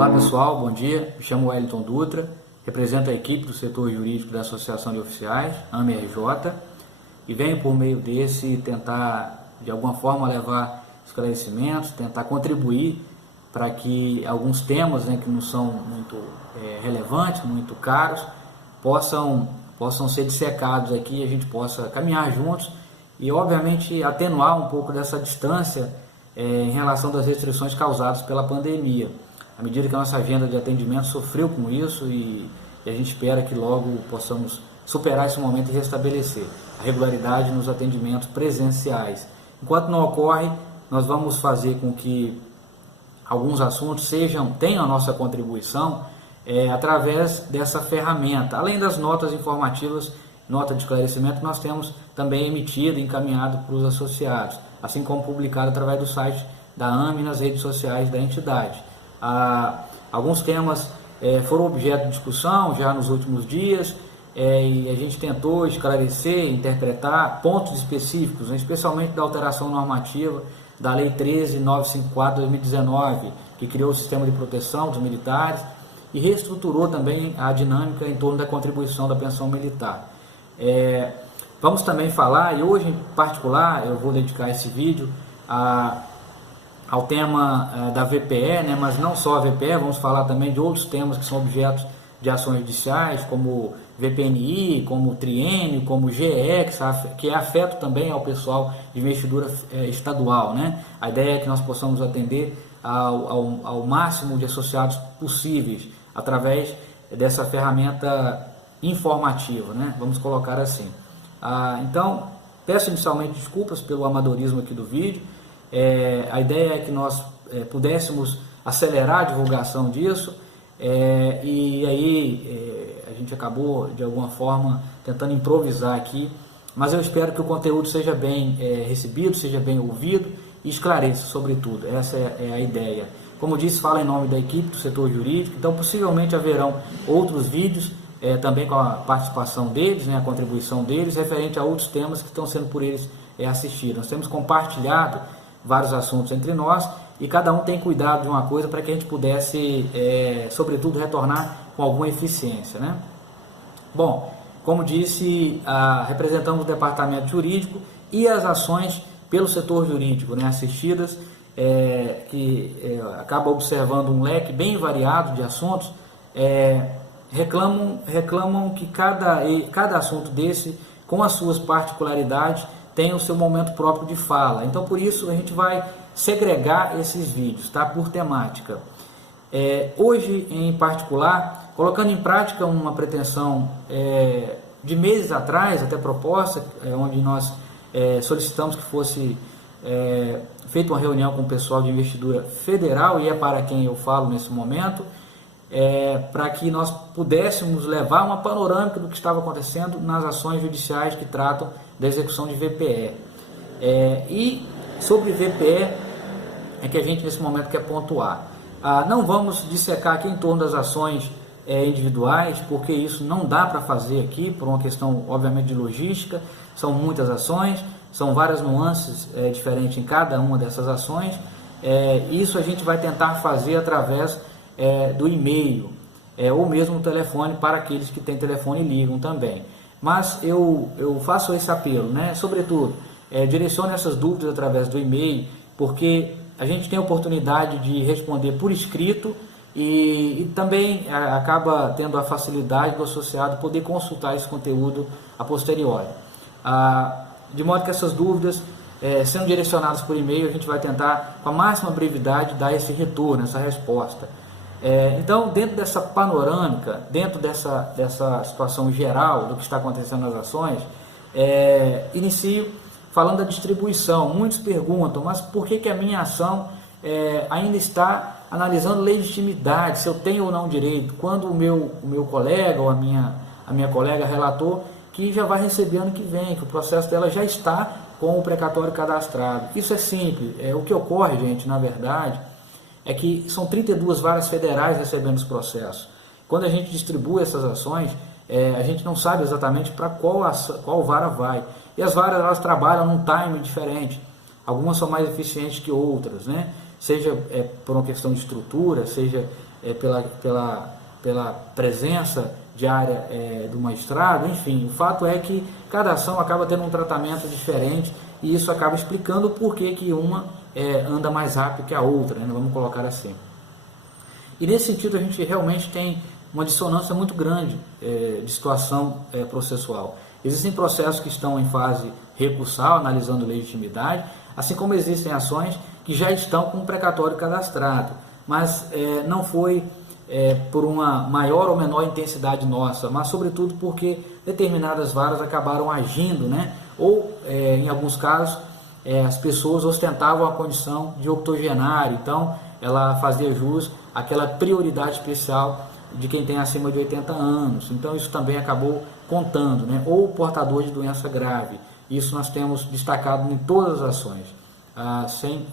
Olá pessoal, bom dia, me chamo Wellington Dutra, represento a equipe do setor jurídico da Associação de Oficiais, AMRJ, e venho por meio desse tentar de alguma forma levar esclarecimentos, tentar contribuir para que alguns temas que não são muito relevantes, muito caros, possam ser dissecados aqui e a gente possa caminhar juntos e obviamente atenuar um pouco dessa distância em relação das restrições causadas pela pandemia. À medida que a nossa agenda de atendimento sofreu com isso e a gente espera que logo possamos superar esse momento e restabelecer a regularidade nos atendimentos presenciais. Enquanto não ocorre, nós vamos fazer com que alguns assuntos tenham a nossa contribuição através dessa ferramenta. Além das notas informativas, nota de esclarecimento, nós temos também emitido e encaminhado para os associados, assim como publicado através do site da AME nas redes sociais da entidade. Alguns temas foram objeto de discussão já nos últimos dias e a gente tentou esclarecer, interpretar pontos específicos, especialmente da alteração normativa da Lei 13.954/2019, que criou o sistema de proteção dos militares e reestruturou também a dinâmica em torno da contribuição da pensão militar. Vamos também falar, e hoje em particular eu vou dedicar esse vídeo ao tema da VPE, mas não só a VPE, vamos falar também de outros temas que são objetos de ações judiciais, como VPNI, como triênio, como GE, que é afeto também ao pessoal de investidura estadual. A ideia é que nós possamos atender ao máximo de associados possíveis, através dessa ferramenta informativa, vamos colocar assim. Então, peço inicialmente desculpas pelo amadorismo aqui do vídeo. A ideia é que nós pudéssemos acelerar a divulgação disso e aí a gente acabou de alguma forma tentando improvisar aqui, mas eu espero que o conteúdo seja bem recebido, seja bem ouvido e esclareça sobretudo. Essa é a ideia. Como disse, fala em nome da equipe do setor jurídico, então possivelmente haverão outros vídeos também com a participação deles, a contribuição deles, referente a outros temas que estão sendo por eles assistidos. Nós temos compartilhado vários assuntos entre nós e cada um tem cuidado de uma coisa para que a gente pudesse, sobretudo, retornar com alguma eficiência. Bom, como disse, representamos o departamento jurídico e as ações pelo setor jurídico assistidas, que acaba observando um leque bem variado de assuntos, reclamam que cada assunto desse, com as suas particularidades, tem o seu momento próprio de fala. Então, por isso, a gente vai segregar esses vídeos, por temática. Hoje, em particular, colocando em prática uma pretensão de meses atrás, até proposta, onde nós solicitamos que fosse feita uma reunião com o pessoal de investidura federal, e é para quem eu falo nesse momento, para que nós pudéssemos levar uma panorâmica do que estava acontecendo nas ações judiciais que tratam da execução de VPE. E sobre VPE é que a gente nesse momento quer pontuar. Não vamos dissecar aqui em torno das ações individuais, porque isso não dá para fazer aqui, por uma questão obviamente de logística. São muitas ações, são várias nuances diferentes em cada uma dessas ações. Isso a gente vai tentar fazer através do e-mail ou mesmo o telefone para aqueles que têm telefone e ligam também. Mas eu faço esse apelo, sobretudo, direcione essas dúvidas através do e-mail, porque a gente tem a oportunidade de responder por escrito e também acaba tendo a facilidade do associado poder consultar esse conteúdo a posteriori. De modo que essas dúvidas, sendo direcionadas por e-mail, a gente vai tentar, com a máxima brevidade, dar esse retorno, essa resposta. Então, dentro dessa panorâmica, dentro dessa situação geral do que está acontecendo nas ações, inicio falando da distribuição. Muitos perguntam, mas por que a minha ação ainda está analisando legitimidade, se eu tenho ou não direito, quando o meu colega ou a minha colega relatou que já vai receber ano que vem, que o processo dela já está com o precatório cadastrado. Isso é simples. O que ocorre, gente, na verdade, é que são 32 varas federais recebendo os processos. Quando a gente distribui essas ações, a gente não sabe exatamente para qual vara vai. E as varas, elas trabalham num time diferente. Algumas são mais eficientes que outras, seja por uma questão de estrutura, seja pela presença diária do magistrado, enfim, o fato é que cada ação acaba tendo um tratamento diferente e isso acaba explicando o porquê que uma anda mais rápido que a outra, né? Vamos colocar assim. E nesse sentido a gente realmente tem uma dissonância muito grande de situação processual. Existem processos que estão em fase recursal, analisando legitimidade, assim como existem ações que já estão com um precatório cadastrado, mas não foi por uma maior ou menor intensidade nossa, mas sobretudo porque determinadas varas acabaram agindo, né? Ou em alguns casos as pessoas ostentavam a condição de octogenário, então ela fazia jus àquela prioridade especial de quem tem acima de 80 anos, então isso também acabou contando, né? Ou portador de doença grave, isso nós temos destacado em todas as ações,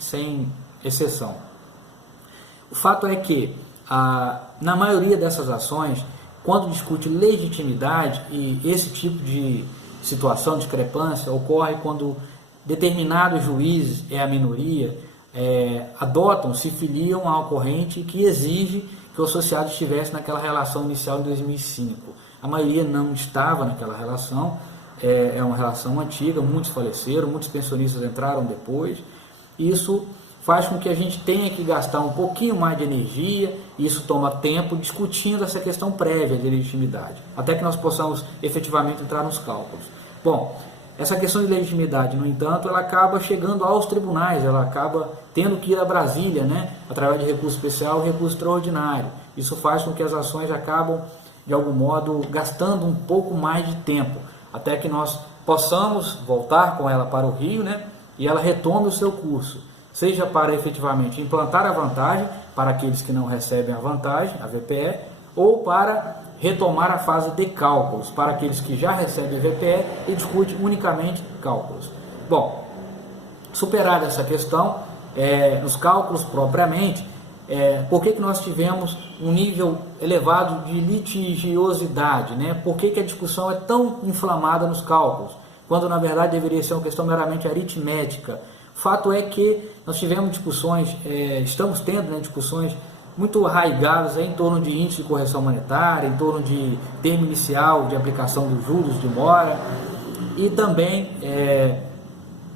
sem exceção. O fato é que na maioria dessas ações, quando discute legitimidade, e esse tipo de situação, discrepância, ocorre quando determinados juízes, a minoria, adotam, se filiam à ocorrente que exige que o associado estivesse naquela relação inicial em 2005. A maioria não estava naquela relação, é uma relação antiga, muitos faleceram, muitos pensionistas entraram depois, e isso faz com que a gente tenha que gastar um pouquinho mais de energia, e isso toma tempo discutindo essa questão prévia de legitimidade, até que nós possamos efetivamente entrar nos cálculos. Bom, essa questão de legitimidade, no entanto, ela acaba chegando aos tribunais, ela acaba tendo que ir a Brasília, né, através de recurso especial e recurso extraordinário. Isso faz com que as ações acabam, de algum modo, gastando um pouco mais de tempo, até que nós possamos voltar com ela para o Rio, né, e ela retome o seu curso, seja para efetivamente implantar a vantagem para aqueles que não recebem a vantagem, a VPE, ou para retomar a fase de cálculos, para aqueles que já recebem VPE e discute unicamente cálculos. Bom, superada essa questão, nos cálculos propriamente, por que nós tivemos um nível elevado de litigiosidade, né? Por que a discussão é tão inflamada nos cálculos, quando na verdade deveria ser uma questão meramente aritmética? O fato é que nós tivemos discussões, estamos tendo, né, discussões muito arraigadas em torno de índice de correção monetária, em torno de termo inicial de aplicação dos juros de mora e também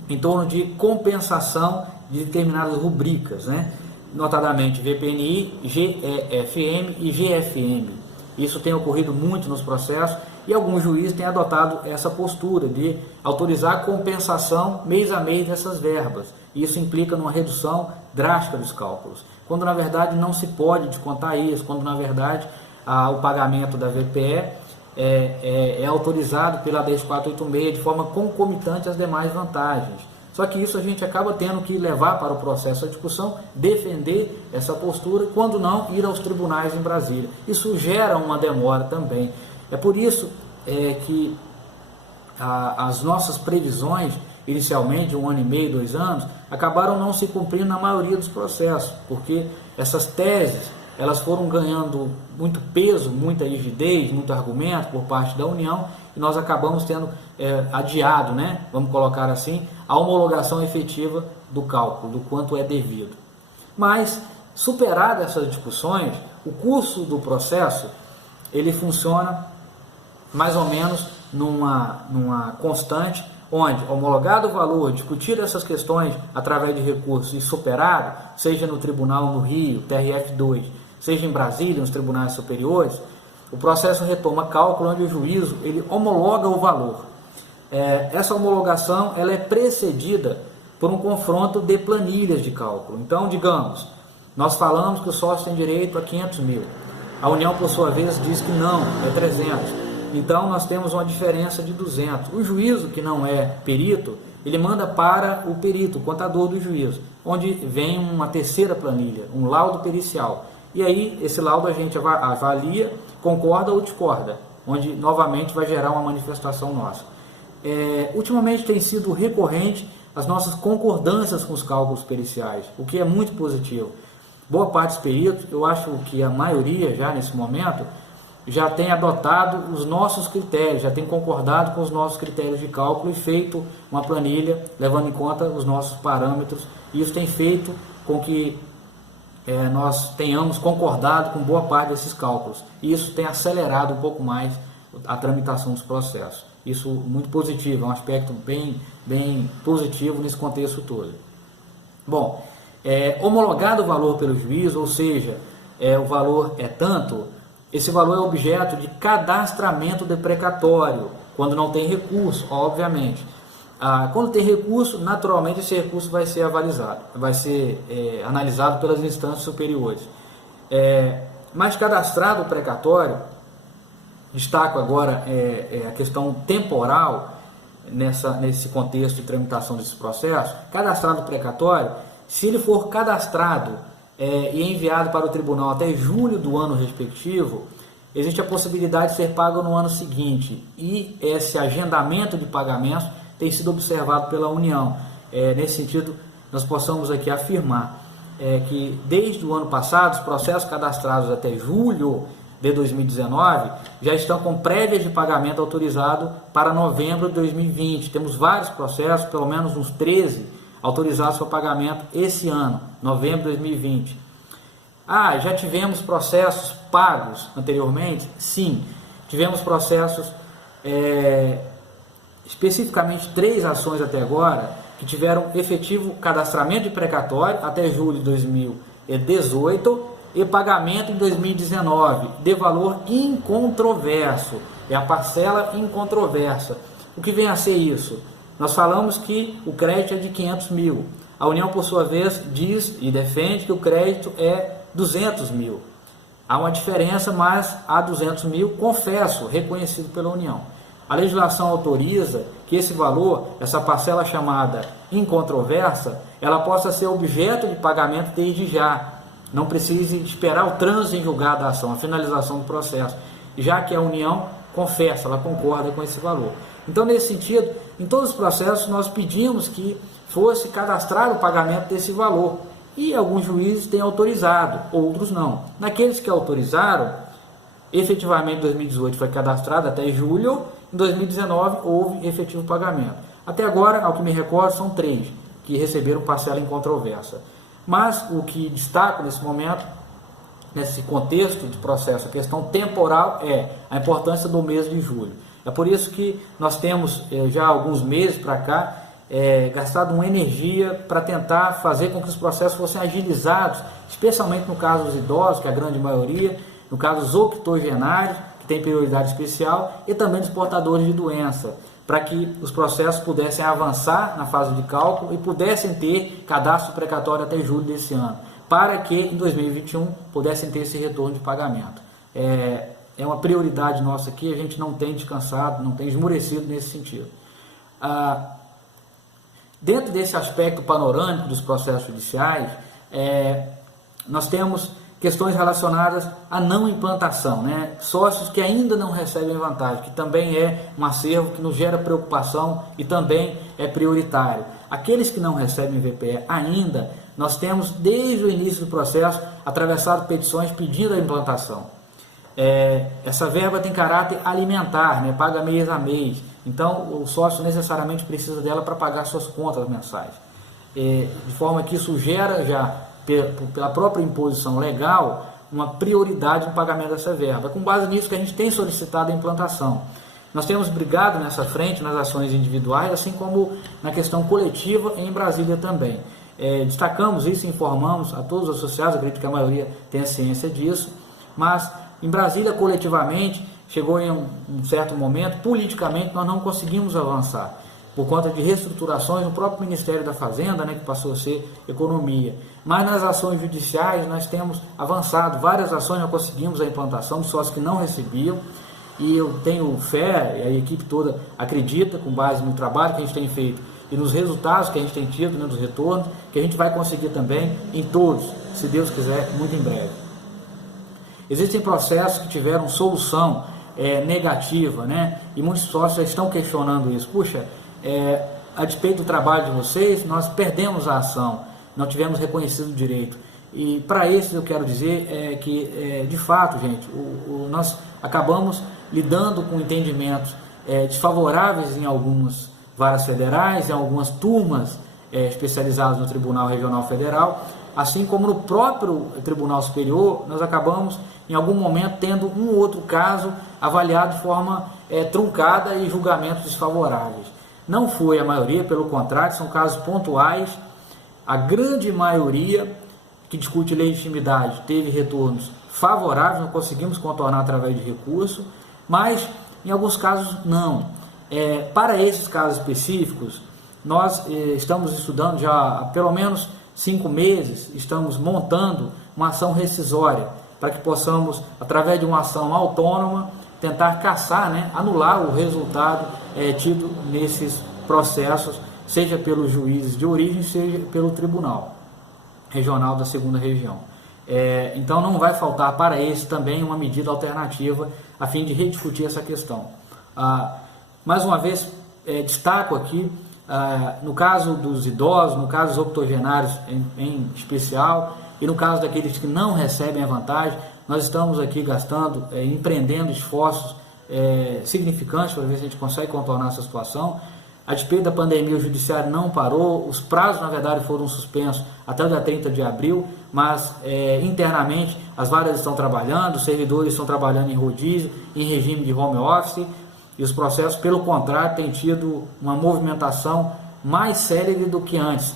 em torno de compensação de determinadas rubricas, né? Notadamente VPNI, GEFM e GFM. Isso tem ocorrido muito nos processos e alguns juízes têm adotado essa postura de autorizar a compensação mês a mês dessas verbas. Isso implica numa redução drástica dos cálculos, quando na verdade não se pode descontar isso, quando na verdade o pagamento da VPE é autorizado pela 10486 de forma concomitante às demais vantagens. Só que isso a gente acaba tendo que levar para o processo a discussão, defender essa postura, quando não, ir aos tribunais em Brasília. Isso gera uma demora também. É por isso que as nossas previsões, inicialmente, 1 ano e meio, 2 anos, acabaram não se cumprindo na maioria dos processos, porque essas teses elas foram ganhando muito peso, muita rigidez, muito argumento por parte da União, e nós acabamos tendo adiado, né, vamos colocar assim, a homologação efetiva do cálculo, do quanto é devido. Mas, superadas essas discussões, o curso do processo, ele funciona mais ou menos numa constante, onde, homologado o valor, discutir essas questões através de recursos e superado, seja no tribunal no Rio, TRF2, seja em Brasília, nos tribunais superiores, o processo retoma cálculo, onde o juízo ele homologa o valor. Essa homologação ela é precedida por um confronto de planilhas de cálculo. Então, digamos, nós falamos que o sócio tem direito a 500 mil. A União, por sua vez, diz que não, é 300. Então, nós temos uma diferença de 200. O juízo, que não é perito, ele manda para o perito, o contador do juízo, onde vem uma terceira planilha, um laudo pericial. E aí, esse laudo a gente avalia, concorda ou discorda, onde novamente vai gerar uma manifestação nossa. Ultimamente tem sido recorrente as nossas concordâncias com os cálculos periciais, o que é muito positivo. Boa parte dos peritos, eu acho que a maioria já nesse momento, já tem adotado os nossos critérios, já tem concordado com os nossos critérios de cálculo e feito uma planilha levando em conta os nossos parâmetros. E isso tem feito com que nós tenhamos concordado com boa parte desses cálculos. E isso tem acelerado um pouco mais a tramitação dos processos. Isso muito positivo, é um aspecto bem positivo nesse contexto todo. Bom, homologado o valor pelo juiz, ou seja, o valor é tanto, esse valor é objeto de cadastramento deprecatório, quando não tem recurso, obviamente. Quando tem recurso, naturalmente esse recurso vai ser avalizado, vai ser analisado pelas instâncias superiores. Mas cadastrado o precatório, destaco agora a questão temporal nesse contexto de tramitação desse processo. Cadastrado o precatório, se ele for cadastrado e enviado para o tribunal até julho do ano respectivo, existe a possibilidade de ser pago no ano seguinte, e esse agendamento de pagamentos tem sido observado pela União. Nesse sentido, nós possamos aqui afirmar que desde o ano passado, os processos cadastrados até julho de 2019 já estão com prévias de pagamento autorizado para novembro de 2020. Temos vários processos, pelo menos uns 13, autorizados para pagamento esse ano, novembro de 2020. Já tivemos processos pagos anteriormente? Sim, tivemos processos, especificamente 3 ações até agora, que tiveram efetivo cadastramento de precatório até julho de 2018 e pagamento em 2019, de valor incontroverso, é a parcela incontroversa. O que vem a ser isso? Nós falamos que o crédito é de 500 mil, a União, por sua vez, diz e defende que o crédito é 200 mil. Há uma diferença, mas há 200 mil, confesso, reconhecido pela União. A legislação autoriza que esse valor, essa parcela chamada incontroversa, ela possa ser objeto de pagamento desde já. Não precise esperar o trânsito em julgado da ação, a finalização do processo, já que a União confessa, ela concorda com esse valor. Então, nesse sentido, em todos os processos nós pedimos que fosse cadastrado o pagamento desse valor, e alguns juízes têm autorizado, outros não. Naqueles que autorizaram, efetivamente em 2018 foi cadastrado até julho, em 2019 houve efetivo pagamento. Até agora, ao que me recordo, são 3 que receberam parcela incontroversa. Mas o que destaco nesse momento, nesse contexto de processo, a questão temporal é a importância do mês de julho. É por isso que nós temos já há alguns meses para cá gastado uma energia para tentar fazer com que os processos fossem agilizados, especialmente no caso dos idosos, que é a grande maioria, no caso dos octogenários, que tem prioridade especial, e também dos portadores de doença, para que os processos pudessem avançar na fase de cálculo e pudessem ter cadastro precatório até julho desse ano, para que em 2021 pudessem ter esse retorno de pagamento. É uma prioridade nossa aqui, a gente não tem descansado, não tem esmurecido nesse sentido. Dentro desse aspecto panorâmico dos processos judiciais, nós temos questões relacionadas à não implantação, né? Sócios que ainda não recebem vantagem, que também é um acervo que nos gera preocupação e também é prioritário. Aqueles que não recebem VPE ainda, nós temos desde o início do processo atravessado petições pedindo a implantação. Essa verba tem caráter alimentar, né? Paga mês a mês, então o sócio necessariamente precisa dela para pagar suas contas mensais, de forma que isso gera já, pela própria imposição legal, uma prioridade no pagamento dessa verba. É com base nisso que a gente tem solicitado a implantação. Nós temos brigado nessa frente, nas ações individuais, assim como na questão coletiva em Brasília também. Destacamos isso, informamos a todos os associados, acredito que a maioria tenha ciência disso, mas em Brasília, coletivamente, chegou em um certo momento, politicamente, nós não conseguimos avançar, por conta de reestruturações no próprio Ministério da Fazenda, né, que passou a ser Economia. Mas nas ações judiciais nós temos avançado, várias ações nós conseguimos a implantação de sócios que não recebiam, e eu tenho fé, e a equipe toda acredita, com base no trabalho que a gente tem feito e nos resultados que a gente tem tido, né, dos retornos, que a gente vai conseguir também em todos, se Deus quiser, muito em breve. Existem processos que tiveram solução negativa, né, e muitos sócios já estão questionando isso. Puxa, a despeito do trabalho de vocês, nós perdemos a ação, não tivemos reconhecido o direito. E para isso eu quero dizer que, de fato, gente, nós acabamos lidando com entendimentos desfavoráveis em algumas varas federais, em algumas turmas especializadas no Tribunal Regional Federal, assim como no próprio Tribunal Superior, nós acabamos em algum momento tendo um outro caso avaliado de forma truncada e julgamentos desfavoráveis. Não foi a maioria, pelo contrário, são casos pontuais. A grande maioria que discute legitimidade teve retornos favoráveis, não conseguimos contornar através de recurso, mas em alguns casos não. Para esses casos específicos, nós estamos estudando já há pelo menos 5 meses, estamos montando uma ação rescisória, para que possamos, através de uma ação autônoma, tentar cassar, né, anular o resultado tido nesses processos, seja pelos juízes de origem, seja pelo Tribunal Regional da 2ª Região. Então não vai faltar para esse também uma medida alternativa a fim de rediscutir essa questão. Mais uma vez, destaco aqui, no caso dos idosos, no caso dos octogenários em especial, e no caso daqueles que não recebem a vantagem, nós estamos aqui gastando, empreendendo esforços significantes para ver se a gente consegue contornar essa situação. A despeito da pandemia, o judiciário não parou, os prazos, na verdade, foram suspensos até o dia 30 de abril, mas internamente as varas estão trabalhando, os servidores estão trabalhando em rodízio, em regime de home office, e os processos, pelo contrário, têm tido uma movimentação mais célere do que antes.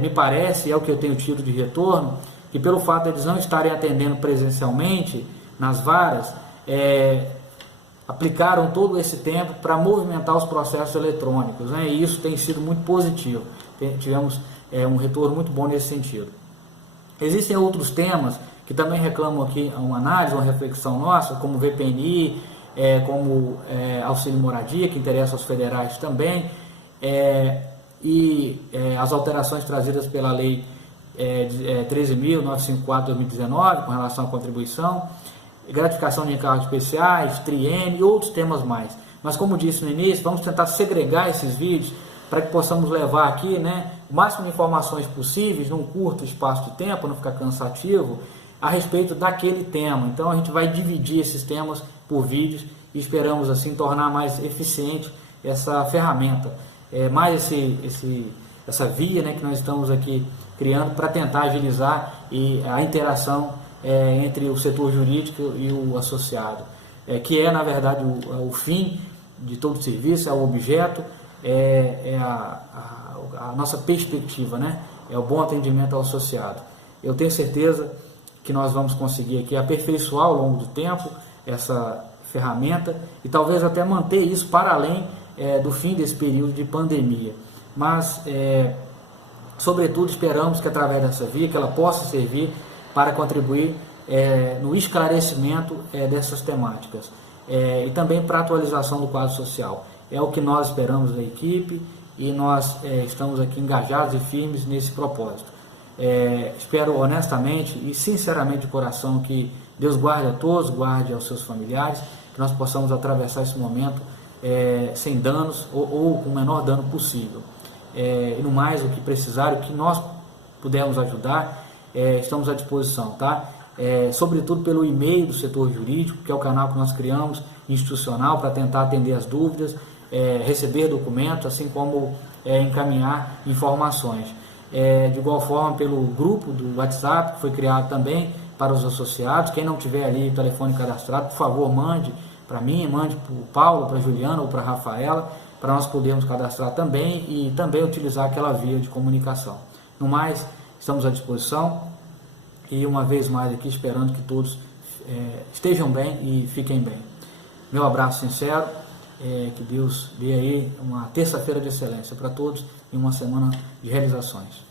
Me parece, é o que eu tenho tido de retorno, que pelo fato de eles não estarem atendendo presencialmente nas varas, aplicaram todo esse tempo para movimentar os processos eletrônicos, né? E isso tem sido muito positivo. Tivemos um retorno muito bom nesse sentido. Existem outros temas que também reclamam aqui uma análise, uma reflexão nossa, como VPNI, como auxílio moradia, que interessa aos federais também, e as alterações trazidas pela lei 13.954/2019 com relação à contribuição, gratificação de encargos especiais, triênio e outros temas mais. Mas como disse no início, vamos tentar segregar esses vídeos para que possamos levar aqui, né, o máximo de informações possíveis num curto espaço de tempo, não ficar cansativo, a respeito daquele tema. Então a gente vai dividir esses temas por vídeos e esperamos assim tornar mais eficiente essa ferramenta, mais essa via, né, que nós estamos aqui criando para tentar agilizar a interação entre o setor jurídico e o associado, que na verdade o fim de todo o serviço, é o objeto, a nossa perspectiva, né? É o bom atendimento ao associado. Eu tenho certeza que nós vamos conseguir aqui aperfeiçoar ao longo do tempo essa ferramenta e talvez até manter isso para além do fim desse período de pandemia. Mas, sobretudo, esperamos que através dessa via, que ela possa servir para contribuir no esclarecimento dessas temáticas e também para a atualização do quadro social. É o que nós esperamos da equipe e nós estamos aqui engajados e firmes nesse propósito. Espero honestamente e sinceramente de coração que Deus guarde a todos, guarde aos seus familiares, que nós possamos atravessar esse momento sem danos ou com o menor dano possível. E no mais, o que precisar, o que nós pudermos ajudar, estamos à disposição, tá? Sobretudo pelo e-mail do setor jurídico, que é o canal que nós criamos, institucional, para tentar atender as dúvidas, receber documentos, assim como encaminhar informações. De igual forma, pelo grupo do WhatsApp, que foi criado também para os associados. Quem não tiver ali o telefone cadastrado, por favor, mande para mim, mande para o Paulo, para a Juliana ou para a Rafaela, para nós podermos cadastrar também e também utilizar aquela via de comunicação. No mais, estamos à disposição e uma vez mais aqui esperando que todos estejam bem e fiquem bem. Meu abraço sincero, que Deus dê aí uma terça-feira de excelência para todos e uma semana de realizações.